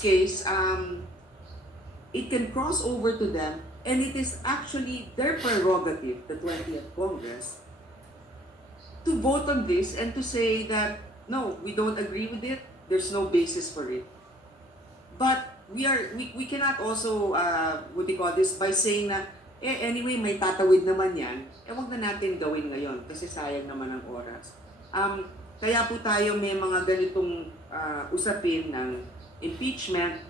case, it can cross over to them, and it is actually their prerogative, the 20th Congress, to vote on this and to say that, no, we don't agree with it, there's no basis for it. But we cannot also, what do you call this, by saying na, anyway, may tatawid naman yan, wag na natin gawin ngayon kasi sayang naman ang oras. Kaya po tayo may mga ganitong usapin ng impeachment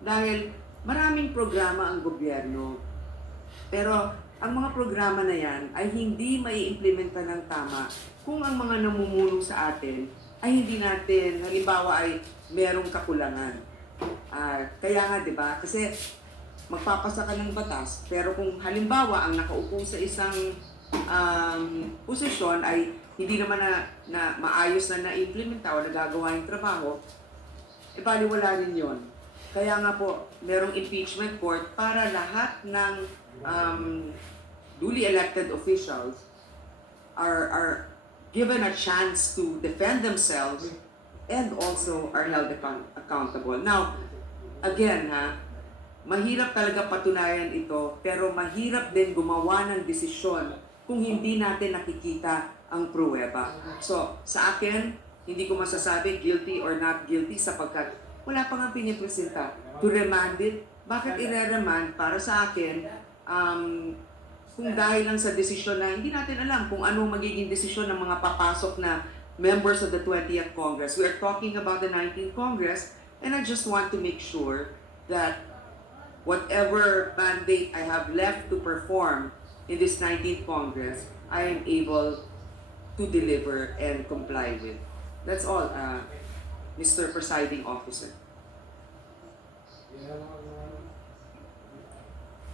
dahil maraming programa ang gobyerno. Pero ang mga programa na yan ay hindi mai-implementa ng tama kung ang mga namumuno sa atin ay hindi natin, halimbawa ay merong kakulangan. Kaya nga, di ba? Kasi magpapasa ka ng batas, pero kung halimbawa ang nakaupo sa isang posisyon ay hindi naman na maayos na na-implementa o nagagawa yung trabaho, baliwala rin yun. Kaya nga po, merong impeachment court para lahat ng duly elected officials are given a chance to defend themselves and also are held accountable. Now, again mahirap talaga patunayan ito, pero mahirap din gumawa ng desisyon kung hindi natin nakikita ang pruweba. So, sa akin, hindi ko masasabi guilty or not guilty sapagkat wala pa nga pinipresenta. To remand it, bakit i-remand para sa akin, kung dahil lang sa desisyon na hindi natin alam kung ano magiging desisyon ng mga papasok na members of the 20th Congress. We are talking about the 19th Congress, and I just want to make sure that whatever mandate I have left to perform in this 19th Congress, I am able to deliver and comply with. That's all, Mr. Presiding Officer.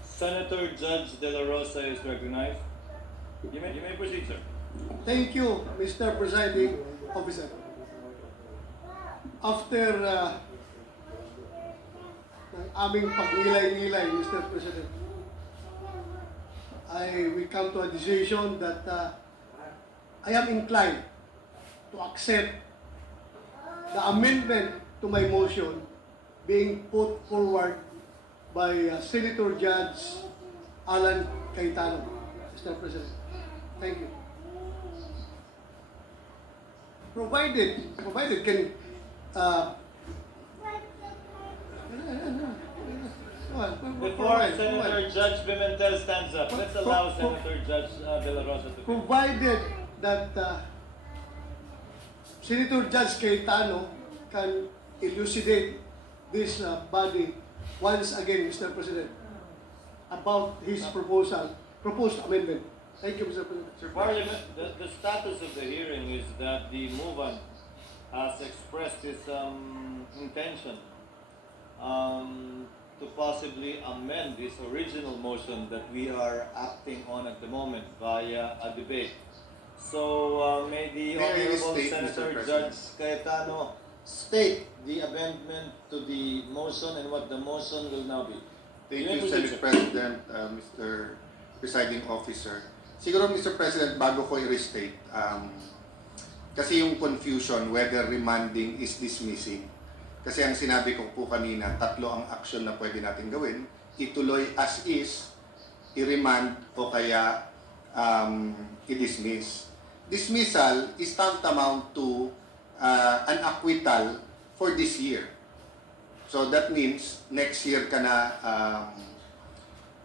Senator Judge De La Rosa is recognized. You may proceed, sir. Thank you, Mr. Presiding Officer. After ng aming pagnilay-nilay, Mr. President, we come to a decision that I am inclined to accept the amendment to my motion being put forward by Senator Judge Alan Cayetano, Mr. President. Thank you. Provided can Before Senator Judge Pimentel stands up, let's allow Senator Judge De La Rosa to finish. provided that Senator Judge Cayetano can elucidate this body once again, Mr. President, about his proposed amendment. Thank you, Mr. President. Sir Parliament, the status of the hearing is that the movant has expressed his intention to possibly amend this original motion that we are acting on at the moment via a debate. So may the Honorable Senator Judge Cayetano state the amendment to the motion and what the motion will now be. Thank you, Senate President, Mr. Presiding Officer. Siguro, Mr. President, bago ko i-restate, kasi yung confusion whether remanding is dismissing. Kasi ang sinabi ko po kanina, tatlo ang action na pwede natin gawin. Ituloy as is, i-remand o kaya i-dismiss. Dismissal is tantamount to an acquittal for this year. So that means next year ka na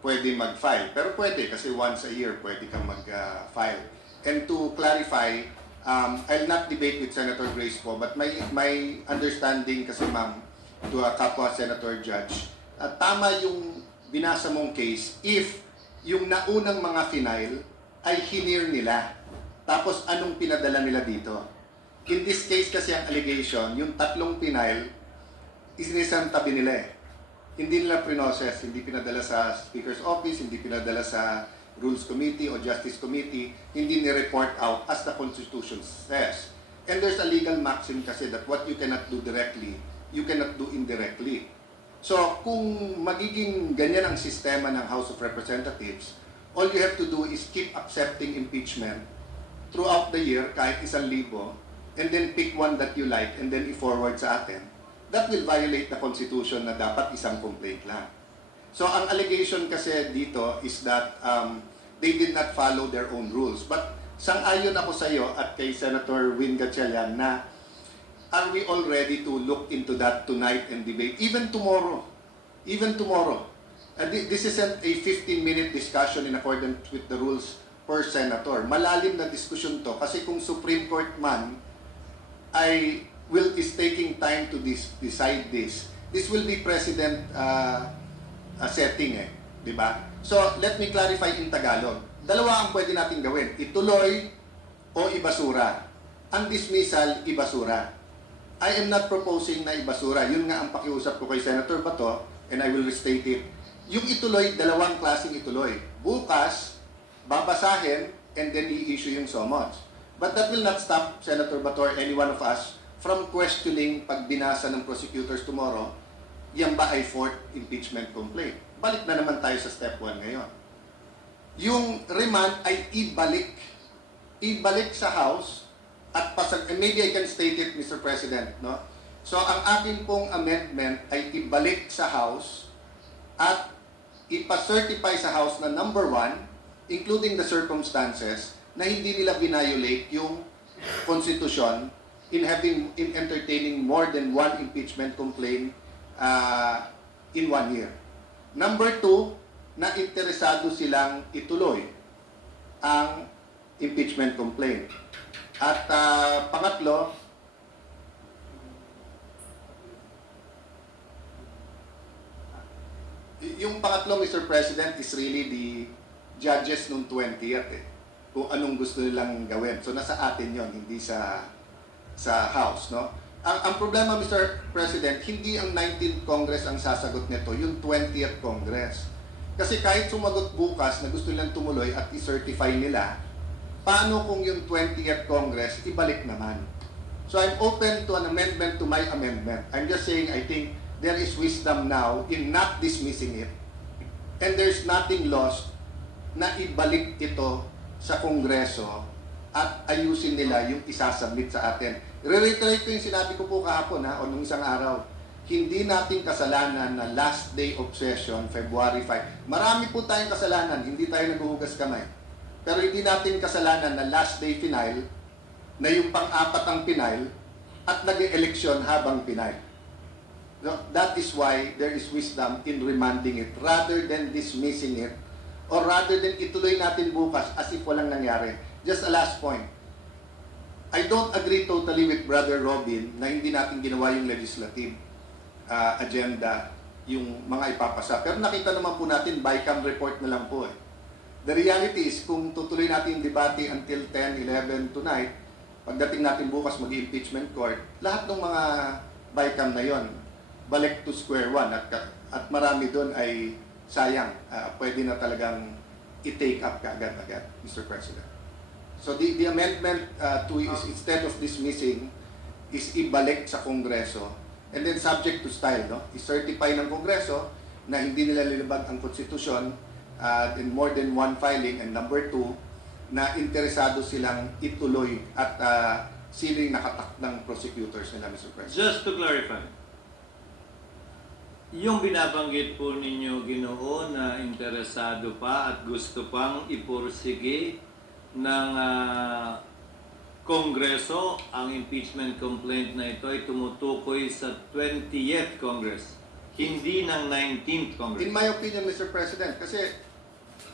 pwede mag-file. Pero pwede kasi once a year pwede kang mag-file. And to clarify, I'll not debate with Senator Grace po, but my understanding kasi ma'am, to a kapwa Senator Judge, tama yung binasa mong case if yung naunang mga final ay hinir nila. Tapos anong pinadala nila dito? In this case kasi ang allegation, yung tatlong final, isinisan tabi nila eh. Hindi nila pre-process, hindi pinadala sa Speaker's Office, hindi pinadala sa Rules Committee o Justice Committee, hindi ni-report out as the Constitution says. And there's a legal maxim kasi that what you cannot do directly, you cannot do indirectly. So, kung magiging ganyan ang sistema ng House of Representatives, all you have to do is keep accepting impeachment throughout the year, kahit 1,000, and then pick one that you like and then i-forward sa atin. that will violate the Constitution na dapat isang complaint lang. So ang allegation kasi dito is that they did not follow their own rules. But sang-ayon ako sa iyo at kay Senator Win Gatchalian na are we all ready to look into that tonight and debate? Even tomorrow. Even tomorrow. This isn't a 15-minute discussion in accordance with the rules per senator. Malalim na diskusyon to kasi kung Supreme Court man is taking time to decide this will be precedent setting di ba? So, let me clarify in Tagalog. Dalawa ang pwede natin gawin. Ituloy o ibasura. Ang dismissal, ibasura. I am not proposing na ibasura. Yun nga ang pakiusap ko kay Senator Bato, and I will restate it. Yung ituloy, dalawang klaseng ituloy. Bukas, babasahin, and then i-issue yung summons. But that will not stop Senator Bato or any one of us from questioning pag binasa ng prosecutors tomorrow, yan ba ay fourth impeachment complaint? Balik na naman tayo sa step 1 ngayon. Yung remand ay ibalik. Ibalik sa House at and maybe I can state it, Mr. President, no? So, ang akin pong amendment ay ibalik sa House at ipa-certify sa House na number 1, including the circumstances, na hindi nila violate yung Constitution in entertaining more than one impeachment complaint in 1 year. Number 2, na interesado silang ituloy ang impeachment complaint. At pangatlo, yung pangatlo, Mr. President, is really the judges nung 20th kung anong gusto nilang gawin. So nasa atin yon, hindi sa House, no? Ang problema, Mr. President, hindi ang 19th Congress ang sasagot nito, yung 20th Congress. Kasi kahit sumagot bukas na gusto nilang tumuloy at i-certify nila, paano kung yung 20th Congress ibalik naman? So I'm open to an amendment to my amendment. I'm just saying I think there is wisdom now in not dismissing it. And there's nothing lost na ibalik ito sa Kongreso at ayusin nila yung isasubmit sa atin. Re-reiterate ko yung sinabi ko po kahapon o nung isang araw. Hindi natin kasalanan na last day of session, February 5. Marami po tayong kasalanan, hindi tayo naghuhugas kamay. Pero hindi natin kasalanan na last day final, na yung pang-apat ang final, at nag-eleksyon habang final. So, that is why there is wisdom in remanding it rather than dismissing it or rather than ituloy natin bukas as if walang nangyari. Just a last point. I don't agree totally with Brother Robin na hindi natin ginawa yung legislative agenda, yung mga ipapasa. Pero nakita naman po natin, BICAM report na lang po The reality is, kung tutuloy natin yung debate until 10, 11 tonight, pagdating natin bukas mag-impeachment court, lahat ng mga BICAM na yon balik to square one at marami doon ay sayang. Pwede na talagang i-take up kaagad-agad, Mr. President. So the amendment to is instead of dismissing, is ibalik sa Kongreso and then subject to style, no? I-certify ng Kongreso na hindi nila nilabag ang konstitusyon in more than one filing, and number 2, na interesado silang ituloy at sila yung nakatak ng prosecutors nila, Mr. President. Just to clarify, yung binabanggit po ninyo, Ginoo, na interesado pa at gusto pang ipursige ng Kongreso, ang impeachment complaint na ito ay tumutukoy sa 20th Congress, hindi ng 19th Congress. In my opinion, Mr. President, kasi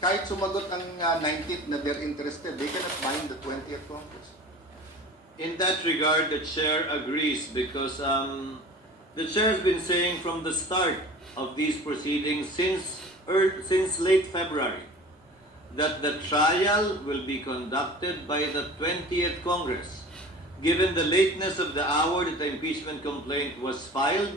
kahit sumagot ang 19th na they're interested, they cannot bind the 20th Congress. In that regard, the Chair agrees because the Chair has been saying from the start of these proceedings since late February that the trial will be conducted by the 20th Congress. Given the lateness of the hour that the impeachment complaint was filed,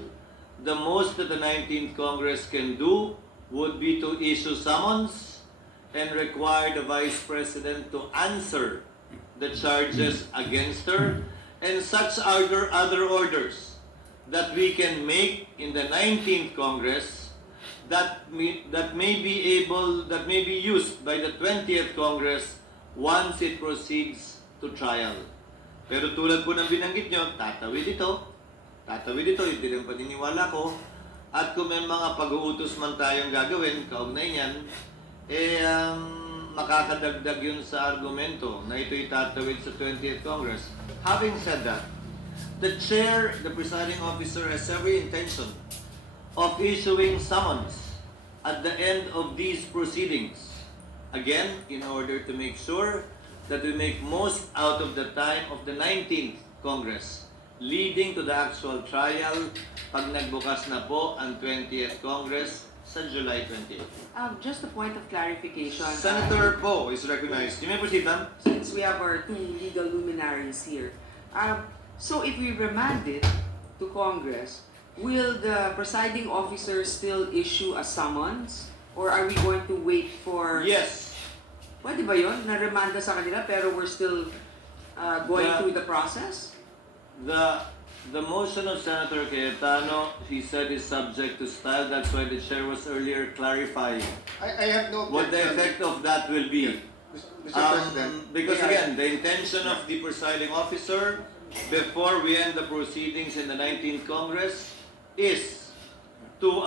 the most that the 19th Congress can do would be to issue summons and require the Vice President to answer the charges against her and such other orders that we can make in the 19th Congress that may be used by the 20th Congress once it proceeds to trial. Pero tulad po ng binanggit nyo, tatawid ito tatawid ito, hindi rin paniniwala ko. At kung may mga pag-uutos man tayong gagawin, kaugnay niyan, makakadagdag yun sa argumento na ito'y tatawid sa 20th Congress. Having said that, the chair, the presiding officer, has every intention of issuing summons at the end of these proceedings. Again, in order to make sure that we make most out of the time of the 19th Congress, leading to the actual trial pag nagbukas na po ang 20th Congress sa July 28. Just a point of clarification. Senator Po is recognized. You may proceed, ma'am. Since we have our two legal luminaries here. So if we remand it to Congress, will the presiding officer still issue a summons? Or are we going to wait for... Yes. Pwede ba yun? Na-remanda sa kanila pero we're still going through the process? The motion of Senator Cayetano, he said, is subject to style. That's why the chair was earlier clarifying I have no what the effect of that will be. Mr. President. Because again, the intention of the presiding officer before we end the proceedings in the 19th Congress is to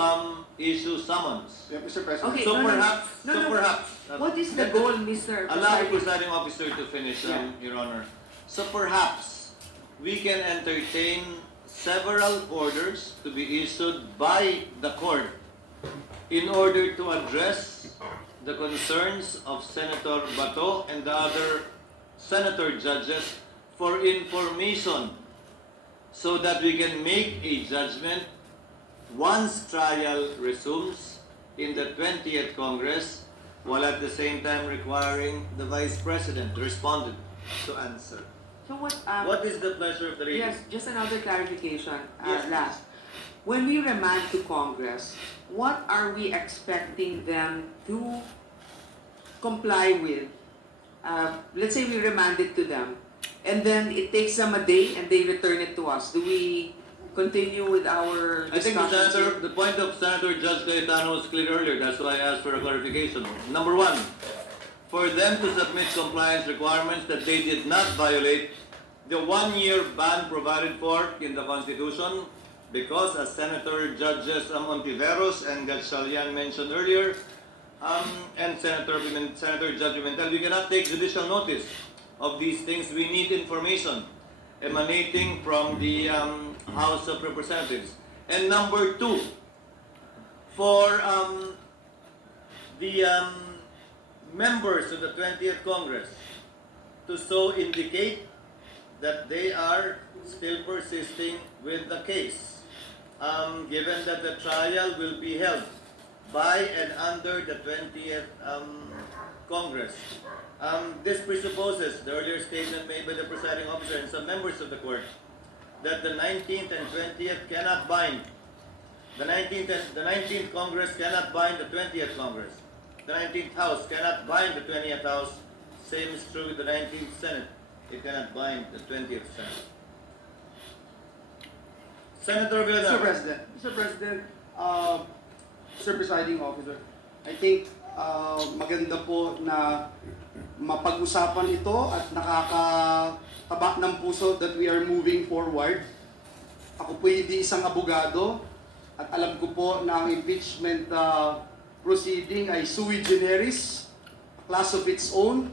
issue summons. Yeah, Mr. President. Okay, So no, no, perhaps, no, so no. perhaps. What is the goal, Mr. Allow the Presiding? presiding officer to finish, Yeah. Your Honor. So perhaps we can entertain several orders to be issued by the court in order to address the concerns of Senator Bato and the other senator judges for information so that we can make a judgment once trial resumes in the 20th Congress, while at the same time requiring the Vice President, the respondent, to answer. So what What is the pleasure of the lady? yes, just another clarification. Yes, Last. When we remand to Congress, what are we expecting them to comply with? Let's say we remand it to them, and then it takes them a day and they return it to us. Do we continue with our I think discussions? the point of Senator Judge Cayetano was clear earlier. That's why I asked for a clarification. Number one, for them to submit compliance requirements that they did not violate the 1-year ban provided for in the Constitution, because as Senator Judges Hontiveros and Gatchalian mentioned earlier, and Senator Judge Pimentel, we cannot take judicial notice of these things. We need information emanating from the House of Representatives. And number two, for the members of the 20th Congress to so indicate that they are still persisting with the case, given that the trial will be held by and under the 20th Congress. This presupposes the earlier statement made by the presiding officer and some members of the court that the 19th and 20th cannot bind. The 19th Congress cannot bind the 20th Congress. The 19th House cannot bind the 20th House. Same is true with the 19th Senate. It cannot bind the 20th Senate. Senator Mr. Villanueva. President, Mr. Presiding Officer, I think maganda po na mapag-usapan ito at nakakataba ng puso that we are moving forward. Ako po hindi isang abogado at alam ko po na ang impeachment proceeding ay sui generis, a class of its own,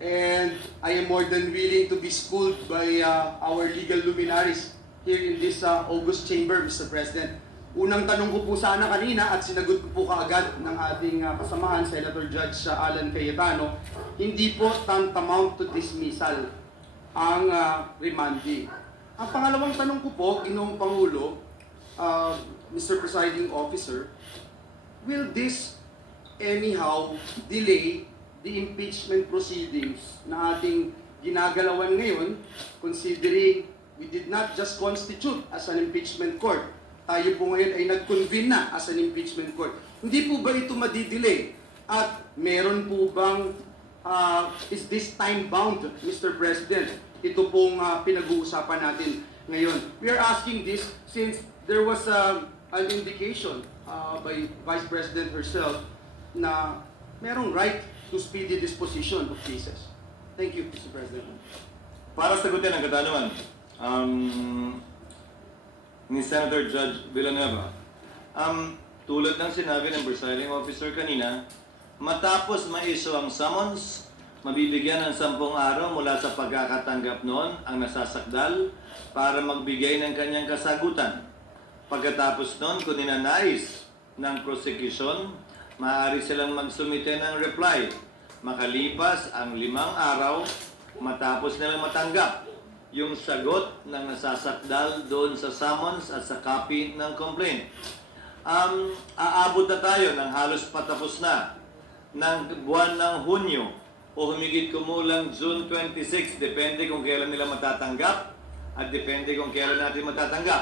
and I am more than willing to be schooled by our legal luminaries here in this August chamber, Mr. President. Unang tanong ko po sana kanina at sinagot ko po kaagad ng ating kasamahan, Senator Judge Alan Cayetano, hindi po tantamount to dismissal ang remanding. Ang pangalawang tanong ko po, Ginoong Pangulo, Mr. Presiding Officer, will this anyhow delay the impeachment proceedings na ating ginagalawan ngayon, considering we did not just constitute as an impeachment court. Tayo po ngayon ay nag-convene na as an impeachment court. Hindi po ba ito madidelay? At meron po bang, is this time-bound, Mr. President? Ito pong pinag-uusapan natin ngayon. We are asking this since there was an indication by Vice President herself na merong right to speedy disposition of cases. Thank you, Mr. President. Para sagutin ang katanungan, ni Senator Judge Villanueva. Tulad ng sinabi ng presiding officer kanina, matapos ma-issue ang summons, mabibigyan ng 10 araw mula sa pagkakatanggap noon ang nasasakdal para magbigay ng kanyang kasagutan. Pagkatapos noon, kung ninanais ng prosecution, maaari silang magsumite ng reply. Makalipas ang 5 araw, matapos nilang matanggap yung sagot ng nasasakdal doon sa summons at sa copy ng complaint. Aabot na tayo ng halos patapos na ng buwan ng Hunyo o humigit kumulang June 26, depende kung kailan nila matatanggap at depende kung kailan natin matatanggap.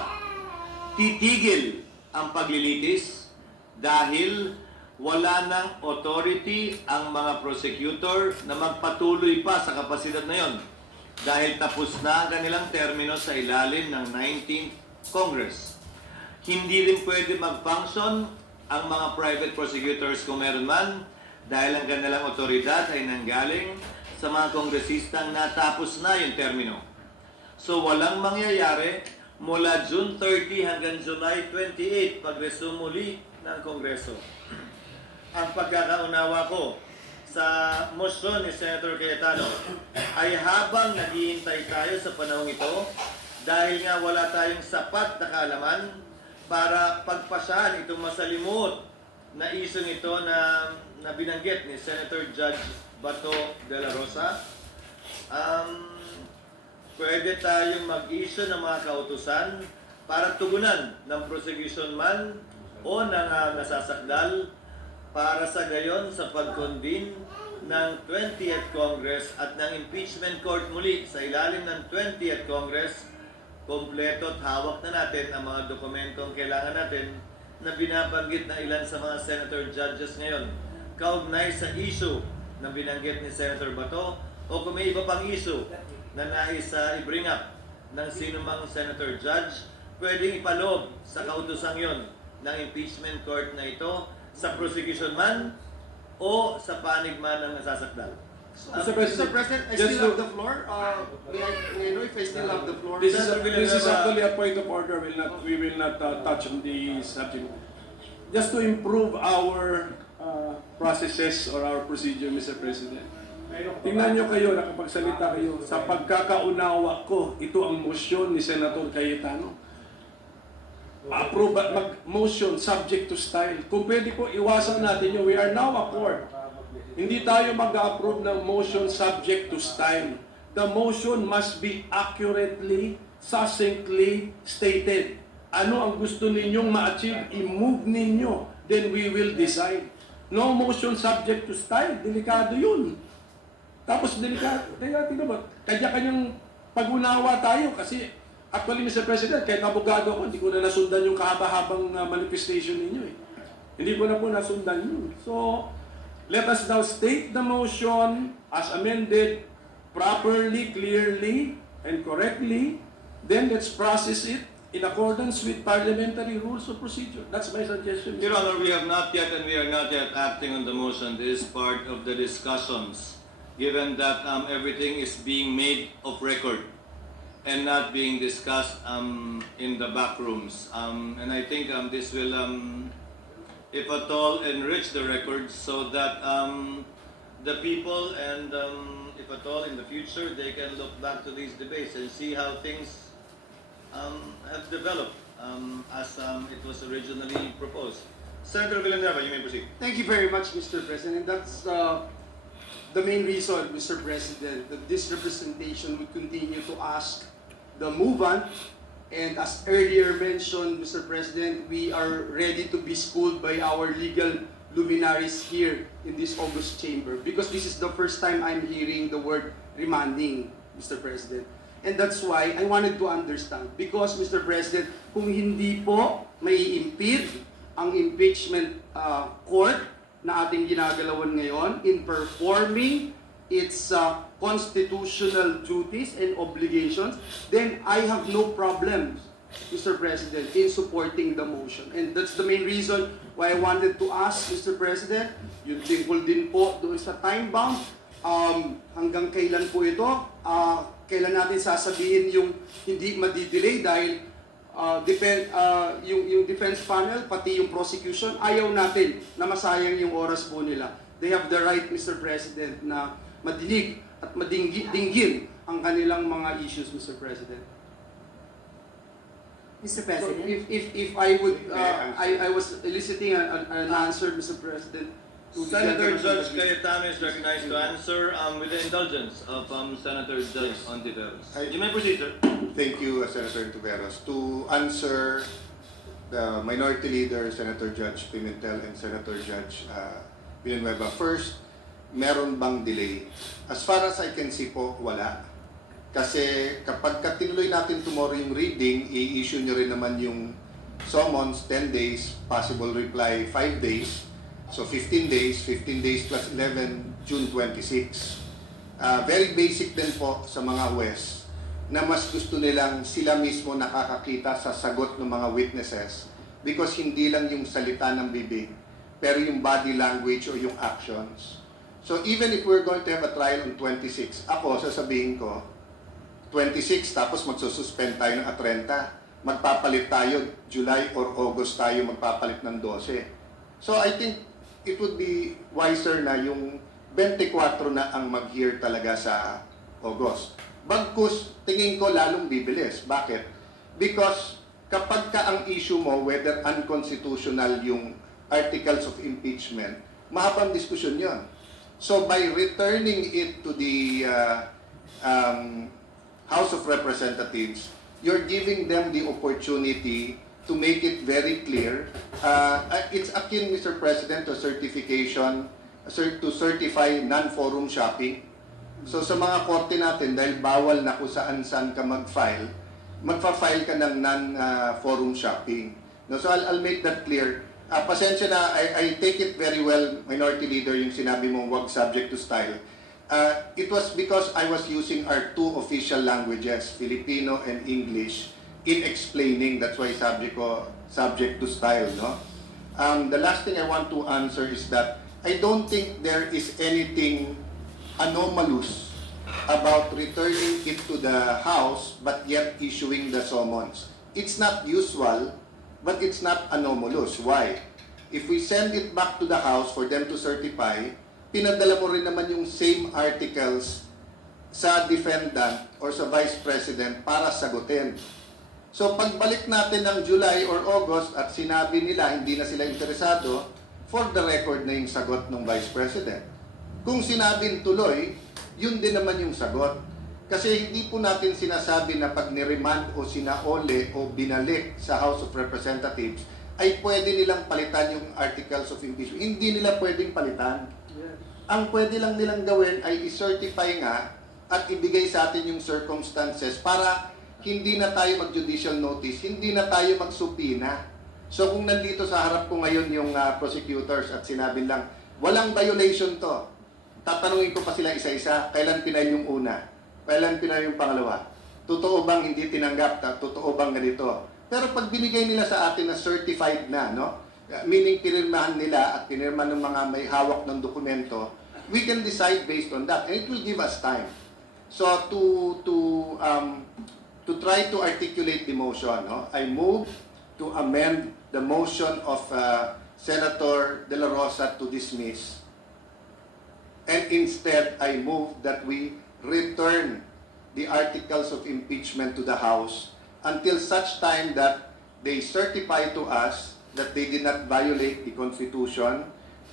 Titigil ang paglilitis dahil wala ng authority ang mga prosecutor na magpatuloy pa sa kapasidad na yon dahil tapos na ang kanilang termino sa ilalim ng 19th Congress. Hindi rin pwede mag-function ang mga private prosecutors kung meron man dahil ang kanilang otoridad ay nanggaling sa mga kongresistang natapos na yung termino. So walang mangyayari mula June 30 hanggang July 28 pag-resume muli ng Kongreso. Ang pagkakaunawa ko sa motion ni Senator Cayetano ay habang naghihintay tayo sa panahong ito dahil nga wala tayong sapat na kaalaman para pagpasahan itong masalimot na isyong ito na binanggit ni Senator Judge Bato de la Rosa, pwede tayong mag-issue ng mga kautusan para tugunan ng prosecution man o ng nasasakdal para sa gayon sa pag-convene ng 20th Congress at ng impeachment court muli sa ilalim ng 20th Congress. Kompleto at hawak na natin ang mga dokumentong kailangan natin na binabanggit na ilan sa mga senator judges ngayon kaugnay sa issue na binanggit ni Senator Bato o kung may iba pang issue na nais i-bring up ng sinumang senator judge, pwedeng ipaloob sa kautosang yon ng impeachment court na ito sa prosecution man o sa panig man ng nasasakdal. Mr. President, I still have the floor. May I know if I still have the floor? This is actually a point of order. We will not touch on the subject. Just to improve our processes or our procedure, Mr. President. Tingnan nyo kayo, nakapagsalita kayo. Sa pagkakaunawa ko, ito ang motion ni Senator Cayetano. Approve, motion subject to style. Kung pwede po, iwasan natin yun. We are now a court. Hindi tayo mag-approve ng motion subject to style. The motion must be accurately, succinctly stated. Ano ang gusto ninyong ma-achieve, i-move ninyo. Then we will decide. No motion subject to style. Delikado yun. Tapos delikado. Kaya tingnan mo, kanya-kanyang pag-unawa tayo kasi actually, Mr. President, kahit abogado ako, hindi ko na nasundan yung kahaba-habang manifestation ninyo eh. Hindi ko na po nasundan yun. So, let us now state the motion as amended properly, clearly, and correctly. Then let's process it in accordance with parliamentary rules of procedure. That's my suggestion. Your Honor, we have not yet and we are not yet acting on the motion. This is part of the discussions, given that everything is being made of record and not being discussed in the back rooms. And I think this will, if at all, enrich the records so that the people and if at all in the future they can look back to these debates and see how things have developed as it was originally proposed. Senator Villanueva, you may proceed. Thank you very much, Mr. President. That's the main reason, Mr. President, that this representation would continue to ask the movant. And as earlier mentioned, Mr. President, we are ready to be schooled by our legal luminaries here in this August chamber because this is the first time I'm hearing the word remanding, Mr. President. And that's why I wanted to understand. Because, Mr. President, kung hindi po may impede ang impeachment court na ating ginagalawan ngayon in performing its constitutional duties and obligations, then I have no problems, Mr. President, in supporting the motion. And that's the main reason why I wanted to ask, Mr. President, yung tungkol din po doon sa time bound, hanggang kailan po ito, kailan natin sasabihin yung hindi madidelay dahil yung defense panel, pati yung prosecution, ayaw natin na masayang yung oras po nila. They have the right, Mr. President, na madinig at dinggin ang kanilang mga issues, Mr. President. Mr. So President? if I would, I was eliciting an answer, Mr. President. to the Senator gentleman Judge from the- Cayetano is recognized to answer with the indulgence of Senator Judge Hontiveros. You may proceed, sir. Thank you, Senator Tuveros. To answer the Minority Leader, Senator Judge Pimentel and Senator Judge Villanueva. First, meron bang delay? As far as I can see po, wala. Kasi kapag tinuloy natin tomorrow yung reading, i-issue nyo rin naman yung summons, 10 days, possible reply, 5 days. So 15 days plus 11, June 26. Very basic din po sa mga West na mas gusto nilang sila mismo nakakakita sa sagot ng mga witnesses because hindi lang yung salita ng bibig, pero yung body language o yung actions. So even if we're going to have a trial on 26, ako sasabihin ko, 26 tapos magsususpend tayo ng 30, magpapalit tayo July or August tayo magpapalit ng 12. So I think it would be wiser na yung 24 na ang mag-hear talaga sa August. Bagkus, tingin ko lalong bibilis. Bakit? Because kapag ka ang issue mo, whether unconstitutional yung articles of impeachment, mahabang diskusyon yon. So by returning it to the House of Representatives, you're giving them the opportunity to make it very clear. It's akin, Mr. President, to certification, to certify non-forum shopping. So sa mga korte natin, dahil bawal na kung saan-saan ka mag-file, magpa-file ka ng non-forum shopping. No, so I'll make that clear. Pasensya na, I take it very well, Minority Leader, yung sinabi mong wag subject to style. It was because I was using our two official languages, Filipino and English, in explaining. That's why subject to style. No? The last thing I want to answer is that I don't think there is anything anomalous about returning it to the House but yet issuing the summons. It's not usual, but it's not anomalous. Why? If we send it back to the House for them to certify, pinadala mo rin naman yung same articles sa defendant or sa Vice President para sagutin. So pagbalik natin ng July or August at sinabi nila hindi na sila interesado, for the record na yung sagot ng Vice President. Kung sinabing tuloy, yun din naman yung sagot. Kasi hindi po natin sinasabi na pag niremand o sinaole o binalik sa House of Representatives, ay pwede nilang palitan yung articles of impeachment. Hindi nila pwedeng palitan. Yes. Ang pwede lang nilang gawin ay i-certify nga at ibigay sa atin yung circumstances para hindi na tayo mag-judicial notice, hindi na tayo magsupina. So kung nandito sa harap ko ngayon yung prosecutors at sinabi lang, walang violation to, tatanungin ko pa sila isa-isa, kailan pinail yung una, kailan pinail yung pangalawa, totoo bang hindi tinanggap, totoo bang ganito. Pero pag binigay nila sa atin na certified na, no? Meaning pinirmahan nila at pinirma ng mga may hawak ng dokumento, we can decide based on that and it will give us time. So to try to articulate the motion, no? I move to amend the motion of Senator De La Rosa to dismiss. And instead, I move that we return the articles of impeachment to the House until such time that they certify to us that they did not violate the Constitution,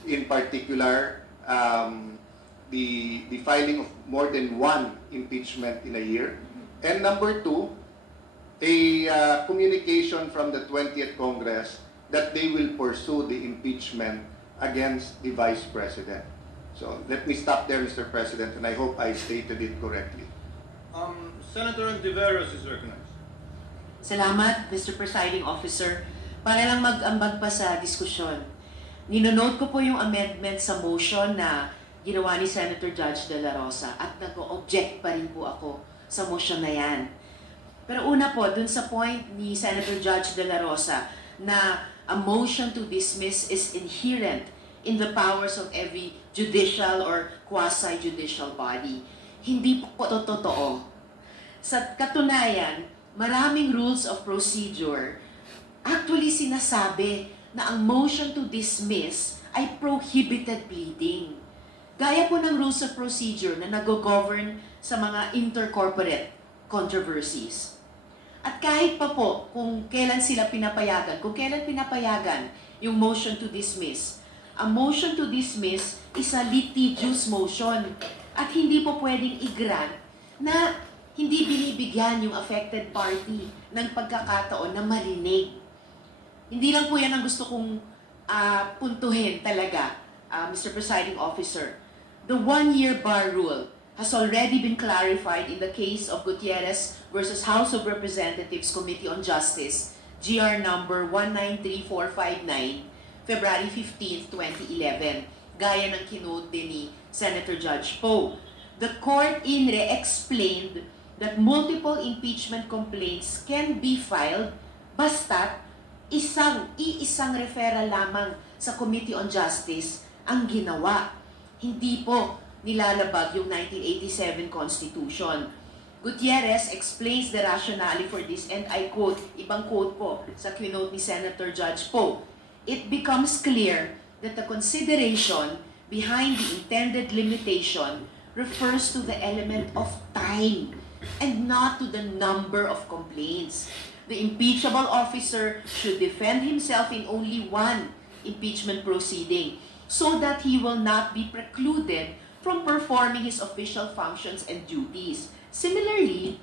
in particular, the filing of more than one impeachment in a year. And number two, a communication from the 20th Congress that they will pursue the impeachment against the Vice President. So let me stop there, Mr. President, and I hope I stated it correctly. Senator Hontiveros is recognized. Salamat, Mr. Presiding Officer. Para lang mag-ambag pa sa diskusyon, ninonote ko po yung amendment sa motion na ginawa ni Senator Judge De La Rosa at nag-object pa rin po ako sa motion na yan. Pero una po, dun sa point ni Senator Judge De La Rosa na a motion to dismiss is inherent in the powers of every judicial or quasi-judicial body. Hindi po ito totoo. Sa katunayan, maraming rules of procedure actually sinasabi na ang motion to dismiss ay prohibited pleading. Gaya po ng rules of procedure na nag-govern sa mga intercorporate controversies. At kahit pa po kung kailan sila pinapayagan, kung kailan pinapayagan yung motion to dismiss, ang motion to dismiss is a litigious motion at hindi po pwedeng i-grant na hindi binibigyan yung affected party ng pagkakataon na marinig. Hindi lang po yan ang gusto kong puntuhin talaga, Mr. Presiding Officer. The one-year bar rule has already been clarified in the case of Gutierrez versus House of Representatives Committee on Justice, GR number 193459, February 15, 2011, gaya ng kinote din ni Senator Judge Poe. The court in re explained that multiple impeachment complaints can be filed basta't iisang referral lamang sa Committee on Justice ang ginawa. Hindi po nilalabag yung 1987 Constitution. Gutierrez explains the rationale for this, and I quote, ibang quote po sa quote ni Senator Judge Poe. It becomes clear that the consideration behind the intended limitation refers to the element of time and not to the number of complaints. The impeachable officer should defend himself in only one impeachment proceeding so that he will not be precluded from performing his official functions and duties. Similarly,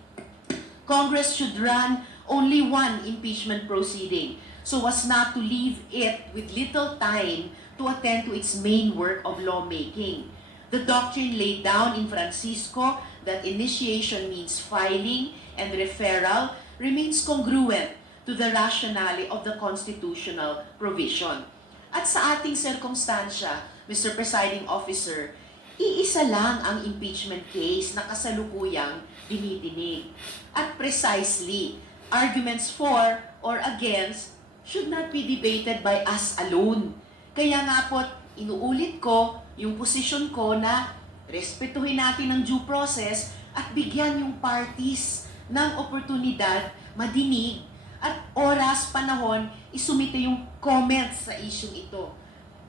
Congress should run only one impeachment proceeding so as not to leave it with little time to attend to its main work of lawmaking. The doctrine laid down in Francisco that initiation means filing and referral remains congruent to the rationale of the constitutional provision. At sa ating sirkumstansya, Mr. Presiding Officer, iisa lang ang impeachment case na kasalukuyang dinidinig. At precisely, arguments for or against should not be debated by us alone. Kaya nga po, inuulit ko yung posisyon ko na respetuhin natin ang due process at bigyan yung parties ng oportunidad madinig at oras, panahon, isumite yung comments sa isyung ito.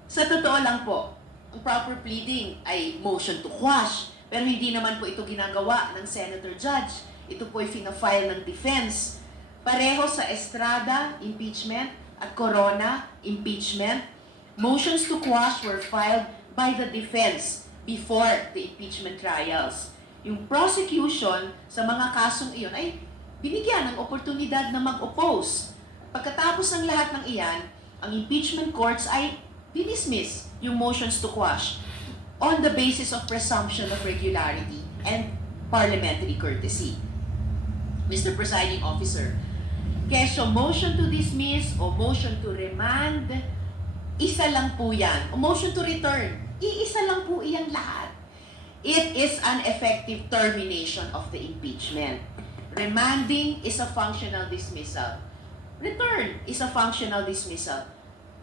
Sa totoo lang po, ang proper pleading ay motion to quash, pero hindi naman po ito ginagawa ng Senator Judge. Ito po ay fina-file ng defense. Pareho sa Estrada, impeachment, at Corona, impeachment, motions to quash were filed by the defense before the impeachment trials. Yung prosecution sa mga kasong iyon ay binigyan ng oportunidad na mag-oppose. Pagkatapos ng lahat ng iyan, ang impeachment courts ay dinismiss yung motions to quash on the basis of presumption of regularity and parliamentary courtesy. Mr. Presiding Officer, kesyo motion to dismiss o motion to remand, isa lang po yan. O motion to return, iisa lang po iyan lahat. It is an effective termination of the impeachment. Remanding is a functional dismissal. Return is a functional dismissal.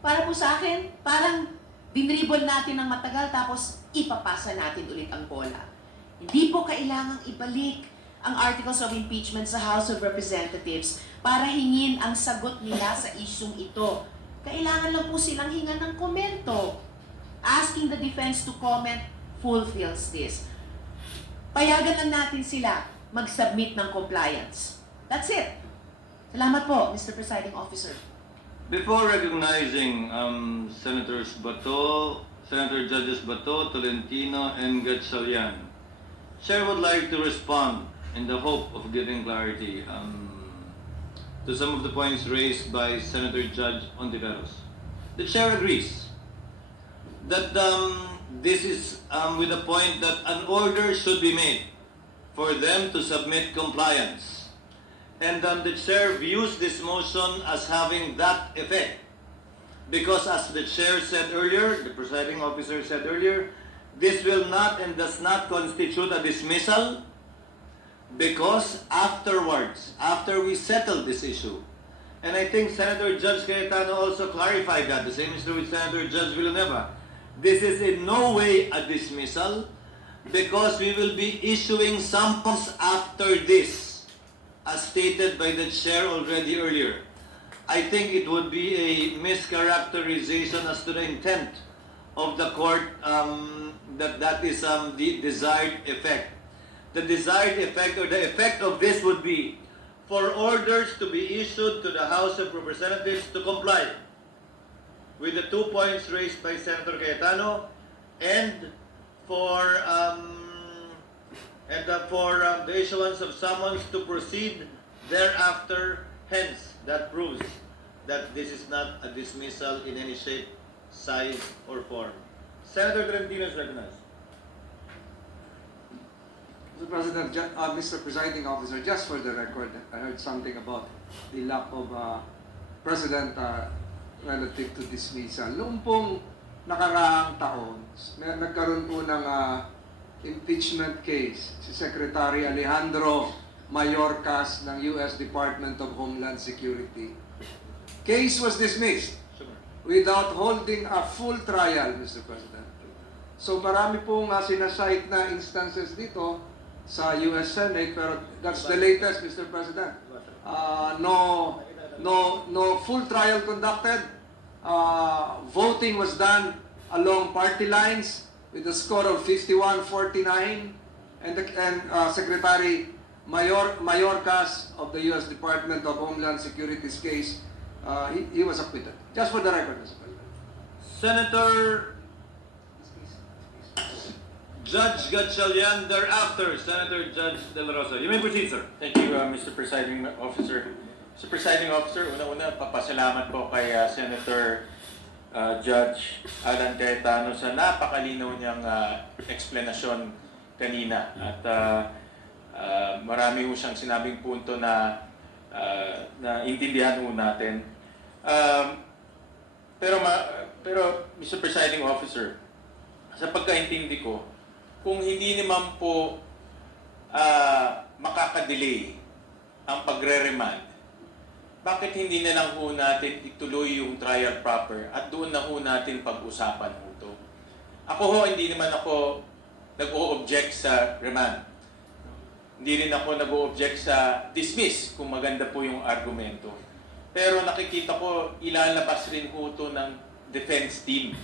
Para po sa akin, parang dinribble natin ng matagal tapos ipapasa natin ulit ang bola. Hindi po kailangang ibalik ang articles of impeachment sa House of Representatives para hingin ang sagot nila sa isyung ito. Kailangan lang po silang hingan ng komento. Asking the defense to comment fulfills this. Payagan lang natin sila mag-submit ng compliance. That's it. Salamat po, Mr. Presiding Officer. Before recognizing Senators Bato, Senator Judges Bato, Tolentino, and Gatchalian, Chair would like to respond in the hope of giving clarity to some of the points raised by Senator Judge Hontiveros. The Chair agrees that this is with the point that an order should be made for them to submit compliance. And the Chair views this motion as having that effect. Because as the Chair said earlier, the presiding officer said earlier, this will not and does not constitute a dismissal because afterwards, after we settle this issue, and I think Senator Judge Cayetano also clarified that, the same is true with Senator Judge Villanueva, this is in no way a dismissal because we will be issuing samples after this. as stated by the chair already earlier, I think it would be a mischaracterization as to the intent of the court that is the desired effect. The desired effect or the effect of this would be for orders to be issued to the House of Representatives to comply with the 2 points raised by Senator Cayetano and for the issuance of summons to proceed thereafter. Hence, that proves that this is not a dismissal in any shape, size, or form. Senator Trentino is recognized. Mr. President, Mr. Presiding Officer, just for the record, I heard something about the lack of President relative to dismissal. Noong pong nakaraang taon, nagkaroon po ng impeachment case si Secretary Alejandro Mayorkas ng U.S. Department of Homeland Security. Case was dismissed without holding a full trial, Mr. President. So marami pong sinasite na instances dito sa U.S. Senate, pero that's the latest, Mr. President. No full trial conducted. Voting was done along party lines with a score of 51-49, and Secretary Mayorkas of the U.S. Department of Homeland Security's case, he was acquitted. Just for the record, Mr. President. Senator Judge Gatchalian, thereafter, Senator Judge De La Rosa. You may proceed, sir. Thank you, Mr. Presiding Officer. Mr. Presiding Officer, una-una, papasalamat po kay Senator Judge Alan Cayetano sa napakalinaw niyang explanation kanina. At marami ho siyang sinabing punto na intindihan ho natin. Pero, Mr. Presiding Officer, sa pagkaintindi ko, kung hindi naman po makakadelay ang pagre-remand, bakit hindi na lang ho natin ituloy yung trial proper at doon na ho natin pag-usapan ho ito? Ako ho, hindi naman ako nag-o-object sa remand. Hindi rin ako nag-o-object sa dismiss kung maganda po yung argumento. Pero nakikita ko, ilalabas rin ho ito ng defense team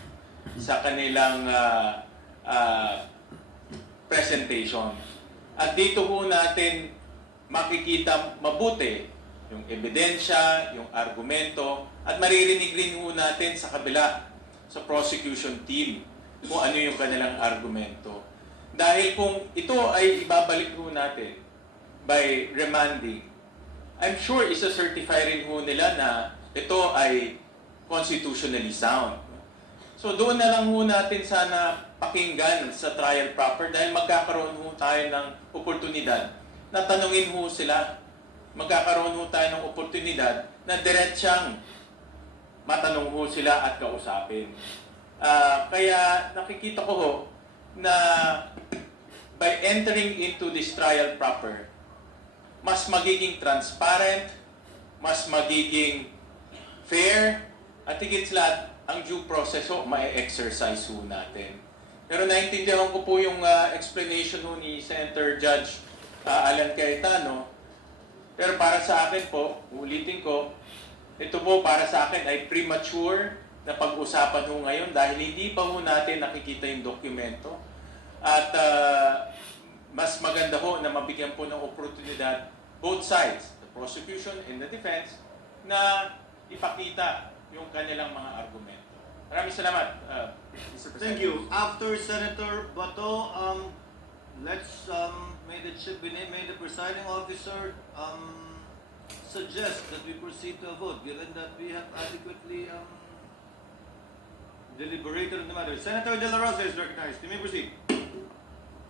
sa kanilang presentation. At dito ho natin makikita mabuti yung ebidensya, yung argumento, at maririnig rin ho natin sa kabila, sa prosecution team, kung ano yung kanilang argumento. Dahil kung ito ay ibabalik ho natin by remanding, I'm sure isa-certify rin ho nila na ito ay constitutionally sound. So doon na lang ho natin sana pakinggan sa trial proper dahil magkakaroon ho tayo ng oportunidad na tanungin ho sila. Magkakaroon ho tayo ng oportunidad na diretsyang matanong ho sila at kausapin. Kaya nakikita ko ho na by entering into this trial proper, mas magiging transparent, mas magiging fair, at higit sa lahat, ang due process ho, ma-exercise ho natin. Pero naintindihan ko po yung explanation ho ni Senator Judge Alan Cayetano. Pero para sa akin po, ulitin ko, ito po para sa akin ay premature na pag-usapan ho ngayon dahil hindi pa ho natin nakikita yung dokumento. At mas maganda ho na mabigyan po ng oportunidad both sides, the prosecution and the defense, na ipakita yung kanilang mga argumento. Maraming salamat, Mr. President. Thank you. After Senator Bato, may the presiding officer suggest that we proceed to a vote, given that we have adequately deliberated on the matter. Senator De La Rosa is recognized. You may proceed.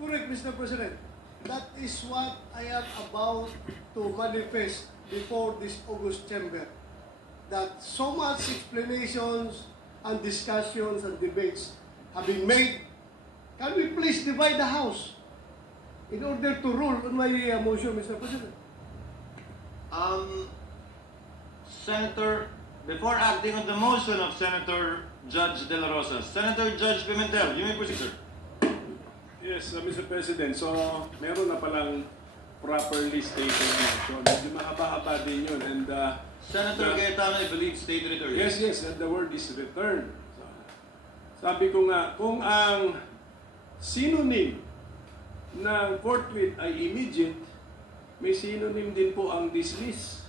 Correct, Mr. President. That is what I am about to manifest before this August chamber. That so much explanations and discussions and debates have been made. Can we please divide the House in order to rule on my motion, Mr. President? Senator, before acting on the motion of Senator Judge De La Rosa, Senator Judge Pimentel, you may proceed, sir. Yes, Mr. President. So, meron na palang properly stated motion. Medyo mahaba-haba din yun. And Senator Cayetano, I believe, stated it earlier. yes, and the word is return. So, sabi ko nga, kung ang synonym ng forthwith ay immediate, may synonym din po ang dismiss.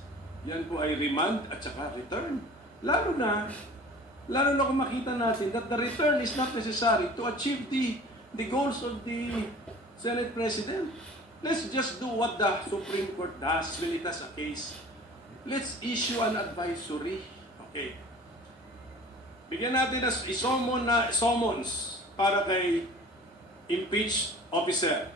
Yan po ay remand at saka return. Lalo na kung makita natin that the return is not necessary to achieve the goals of the Senate President. Let's just do what the Supreme Court does when it has a case. Let's issue an advisory. Okay. Bigyan natin ng summons para kay impeached officer.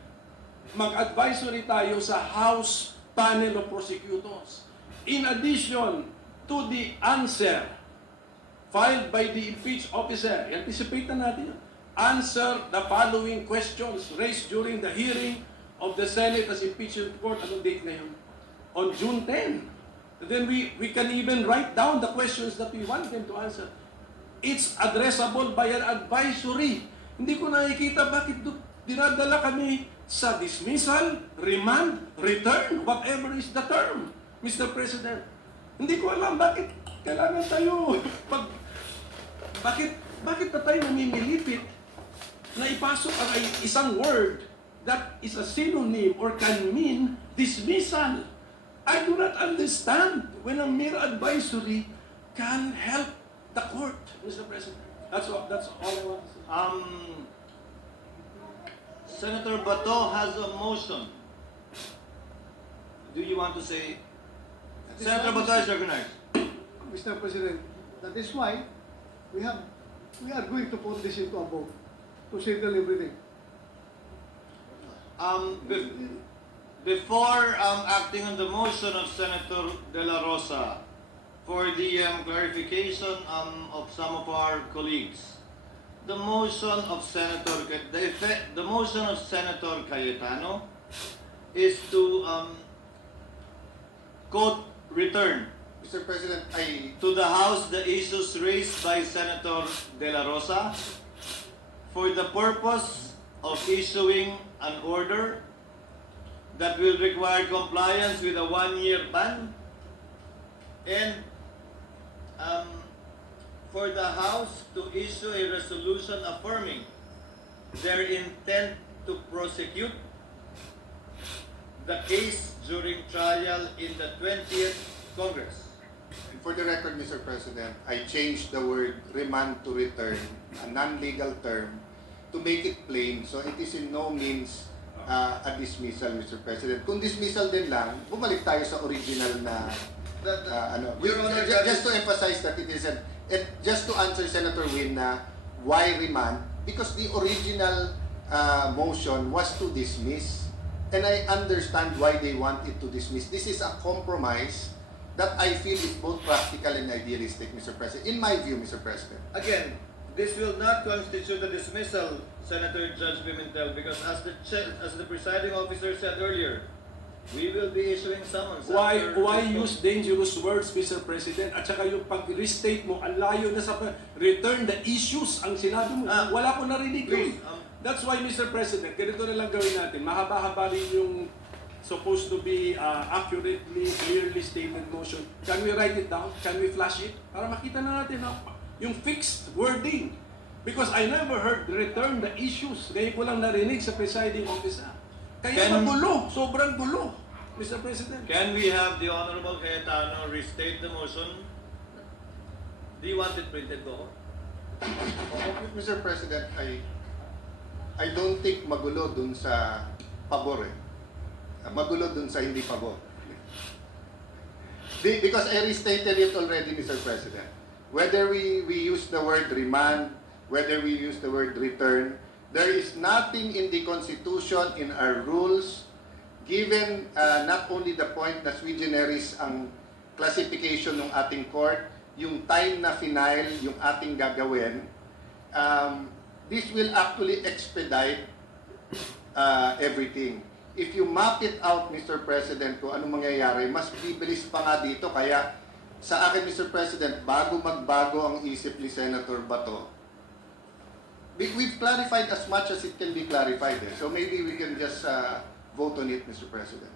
Mag-advisory tayo sa House Panel of Prosecutors. In addition to the answer filed by the impeached officer, anticipate na natin yun. Answer the following questions raised during the hearing of the Senate as impeachment court. Anong date ngayon? On June 10. And then we can even write down the questions that we want them to answer. It's addressable by an advisory. Hindi ko nakikita bakit dinadala kami sa dismissal, remand, return, whatever is the term, Mr. President. Hindi ko alam bakit kailangan tayo, bakit na tayo namimilipit na ipasok ang isang word that is a synonym or can mean dismissal. I do not understand when a mere advisory can help the court, Mr. President. That's all I want to say. Senator Bato has a motion. Do you want to say? Senator Bato is recognized. Mr. President, that is why we are going to put this into a vote to settle everything. Before acting on the motion of Senator De La Rosa for the clarification of some of our colleagues, the motion of Senator Cayetano is to quote return Mr. President, to the House the issues raised by Senator De La Rosa for the purpose of issuing an order that will require compliance with a one-year ban and for the House to issue a resolution affirming their intent to prosecute the case during trial in the 20th Congress. for the record, Mr. President, I changed the word remand to return, a non-legal term, to make it plain. So it is in no means a dismissal, Mr. President. Kung dismissal din lang, bumalik tayo sa original na Your Honor, just to emphasize that it isn't, and just to answer Senator Win na why remand, because the original motion was to dismiss, and I understand why they want it to dismiss. This is a compromise that I feel is both practical and idealistic, Mr. President. In my view, Mr. President. again, this will not constitute a dismissal, Senator Judge Pimentel, because as the presiding officer said earlier, we will be issuing summons. Why after- use dangerous words, Mr. President? At saka yung pag-restate mo, ang layo na sa return the issues ang sinabi mo. Wala ko narinig Please, yun. That's why, Mr. President, ganito na lang gawin natin. Mahaba-haba rin yung supposed to be accurately, clearly stated motion. Can we write it down? Can we flash it? Para makita na natin yung fixed wording. Because I never heard return the issues. Ngayon ko lang narinig sa presiding officer. Kaya magulo, sobrang gulo, Mr. President. Can we have the Honorable Cayetano restate the motion? Do you want it printed, Koko? Mr. President, I don't think magulo dun sa pabor eh. Magulo dun sa hindi pabor. Because I restated it already, Mr. President. Whether we use the word remand, whether we use the word return, there is nothing in the Constitution, in our rules, given not only the point na sui generis ang classification ng ating court, yung time na final, yung ating gagawin, this will actually expedite everything. If you map it out, Mr. President, kung anong mangyayari, mas bibilis pa nga dito. Kaya sa akin, Mr. President, bago magbago ang isip ni Senator Bato, we've clarified as much as it can be clarified. So maybe we can just vote on it, Mr. President.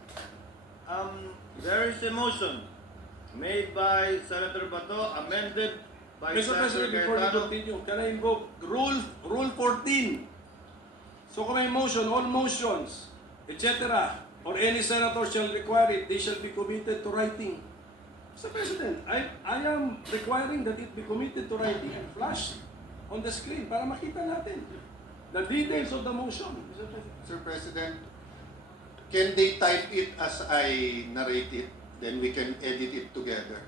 There is a motion made by Senator Bato, amended by Mr. Senator President, before we Cayetano. continue, can I invoke Rule 14? So kung may motion, all motions, etc., or any senator shall require it, they shall be committed to writing. Mr. President, I am requiring that it be committed to writing and flashed on the screen para makita natin the details of the motion. Mr. President. Mr. President, can they type it as I narrate it? Then we can edit it together.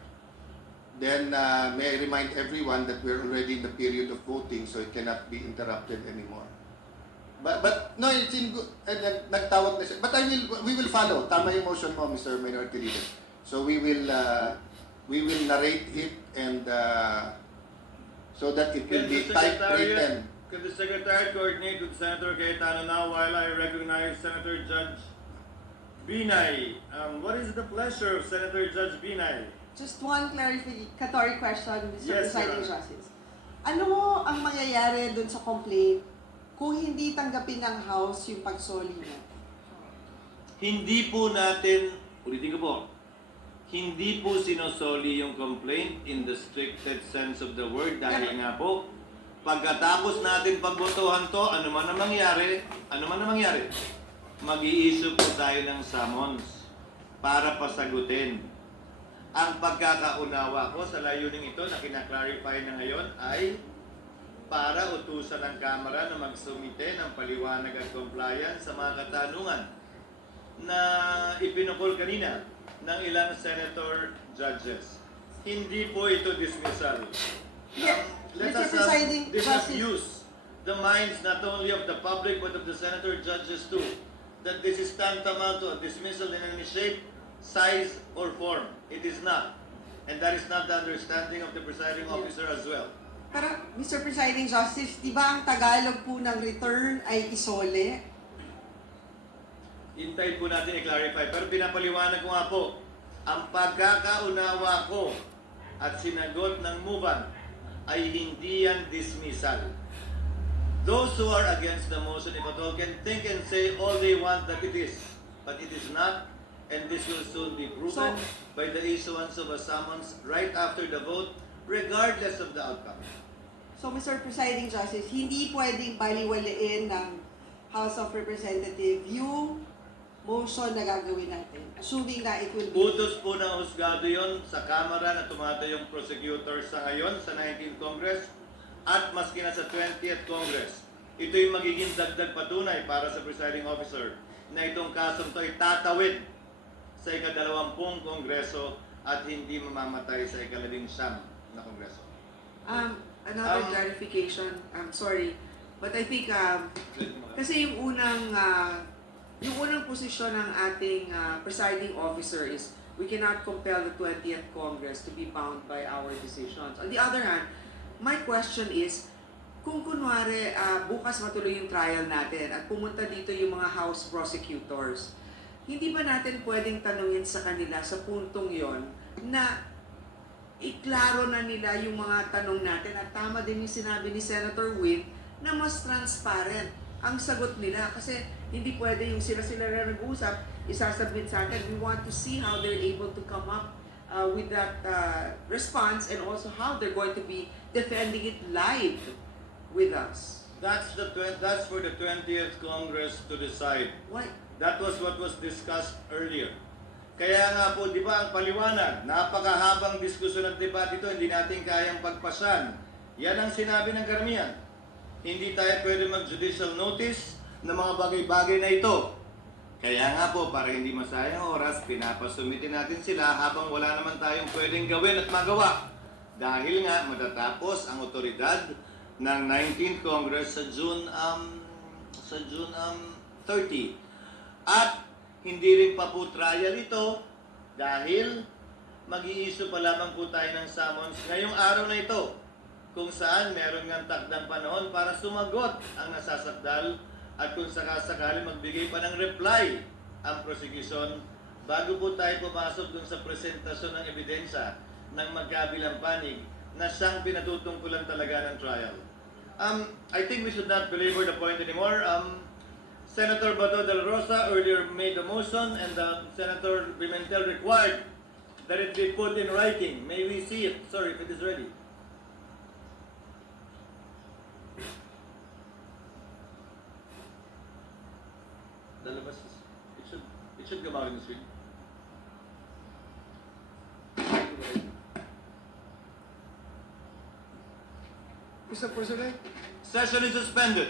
Then may I remind everyone that we're already in the period of voting, so it cannot be interrupted anymore. But no, it's in good. Nagtawag na siya. But we will follow. Tama yung motion mo, Mr. Minority Leader. So we will narrate it and so that it will be typewritten. Could the Secretary coordinate with Senator Cayetano now while I recognize Senator Judge Binay? What is the pleasure of Senator Judge Binay? Just one clarificatory question, Mr. Yes, Presiding Your Honor. Justice. Ano ang mangyayari dun sa complaint kung hindi tanggapin ng House yung pagsoli niya? Hindi po natin, ulitin ko po, hindi po sinosoli yung complaint in the stricted sense of the word dahil nga po, pagkatapos natin pagbotohan to, ano man ang mangyari, mag-i-issue po tayo ng summons para pasagutin. Ang pagkakaunawa ko sa layuning ito na kinaklarify na ngayon ay para utusan ng Kamara na magsumite ng paliwanag at compliance sa mga katanungan na ipinukol kanina ng ilang senator judges. Hindi po ito dismissal. Let Mr. us Presiding Justice. use the minds not only of the public but of the senator judges too, that this is tantamount to a dismissal in any shape, size, or form. It is not. And that is not the understanding of the presiding officer as well. Pero, Mr. Presiding Justice, di ba ang Tagalog po ng return ay isole? Hintayin po natin i-clarify. Pero pinapaliwanag ko nga po, ang pagkakaunawa ko at sinagot ng MUBAN ay hindi yan dismissal. Those who are against the motion, if at all, can think and say all they want that it is. But it is not, and this will soon be proven by the issuance of a summons right after the vote, regardless of the outcome. So, Mr. Presiding Justice, hindi pwedeng baliwalain ng House of Representatives yung motion na gagawin natin, assuming na it will be... Utos po ng husgado yon sa Kamara na tumatayong prosecutor sa ngayon sa 19th Congress at maski na sa 20th Congress. Ito yung magiging dagdag patunay para sa presiding officer na itong kasong ito ay tatawid sa ika-20 Kongreso at hindi mamamatay sa ika-19 na Kongreso. Another clarification, I'm sorry, but I think kasi yung unang posisyon ng ating presiding officer is we cannot compel the 20th Congress to be bound by our decisions. On the other hand, my question is, kung kunwari bukas matuloy yung trial natin at pumunta dito yung mga House prosecutors, hindi ba natin pwedeng tanungin sa kanila sa puntong yon na iklaro na nila yung mga tanong natin at tama din yung sinabi ni Senator Win na mas transparent ang sagot nila kasi hindi pwede yung sila na nag-usap, isasubmit sa atin. We want to see how they're able to come up with that response and also how they're going to be defending it live with us. That's for the 20th Congress to decide. Why? That was what was discussed earlier. Kaya nga po, di ba, ang paliwanag, napakahabang diskusyon at debate ito, hindi natin kayang pagpasan. Yan ang sinabi ng karamihan. Hindi tayo pwede mag-judicial notice ng mga bagay-bagay na ito. Kaya nga po, para hindi masayang oras, pinapasumitin natin sila habang wala naman tayong pwedeng gawin at magawa. Dahil nga, matatapos ang otoridad ng 19th Congress sa June 30. At hindi rin pa po trial ito dahil mag-i-issue pa lamang po tayo ng summons ngayong araw na ito kung saan meron ng takdang panahon para sumagot ang nasasakdal at kung sakasakali magbigay pa ng reply ang prosecution bago po tayo pumasok dun sa presentasyon ng ebidensya ng magkabilang panig na siyang pinatutungkulan talaga ng trial. I think we should not belabor the point anymore. Senator Bato de la Rosa earlier made the motion, and Senator Pimentel required that it be put in writing. May we see it, sir, if it is ready? Lalabas. It should come out in the screen. Mr. President, Session is suspended.